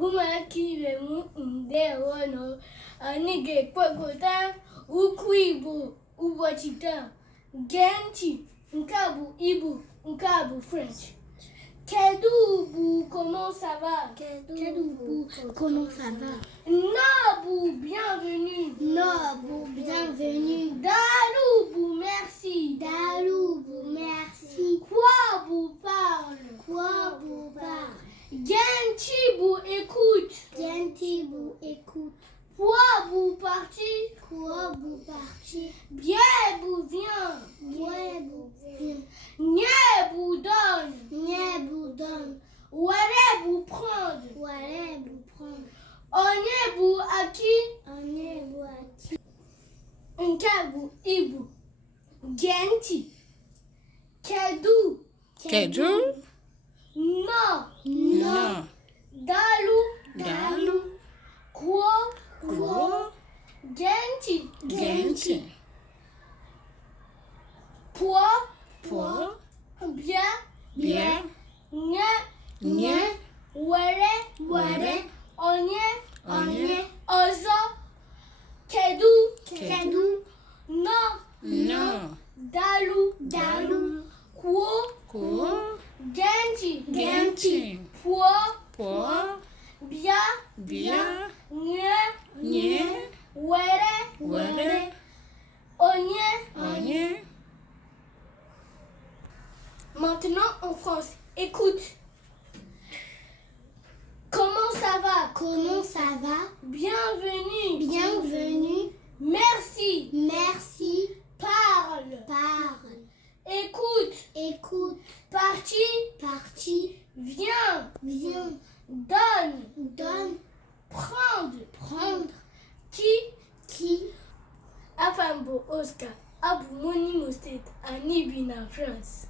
Umakilemu ndewono anige kwekota ukwibu ubotita genti nkabu ibu nkabu French. Kedou, comment ça va? Kedou, comment ça va? Nabou, bienvenue. Nabou, bienvenue. Daloubou, merci. Daloubou, merci. Kwabou parle. Kwabou parle. Gentibou écoute. Gentibou écoute. Kwabou parti. Kwabou parti. Biebou vient. Biebou vient. Niebou donne. Niebou donne. Ouarebou prendre. Ouarebou prendre. Onyebou acquis. Onyebou acquis. Nkabou ibou. Genti. Kedou. Kedou. No. No. Dalou. Dalou. Quo. Genti. Genti. Pois. Bien. Bien. Nye. Were. Onye. Ozo. Kedou. No. Dalou. Quo. Genti. Pois. Bien. Nye. Were. Onye. Maintenant en France, écoute. Comment ça va? Comment ça va? Bienvenue. Bienvenue. Merci. Merci. Parle. Parle. Écoute. Écoute. Parti. Parti. Viens. Viens. Donne. Donne. Prendre. Prendre. Qui? Afambo Oscar. Abou Moni Mostet. Anibina France.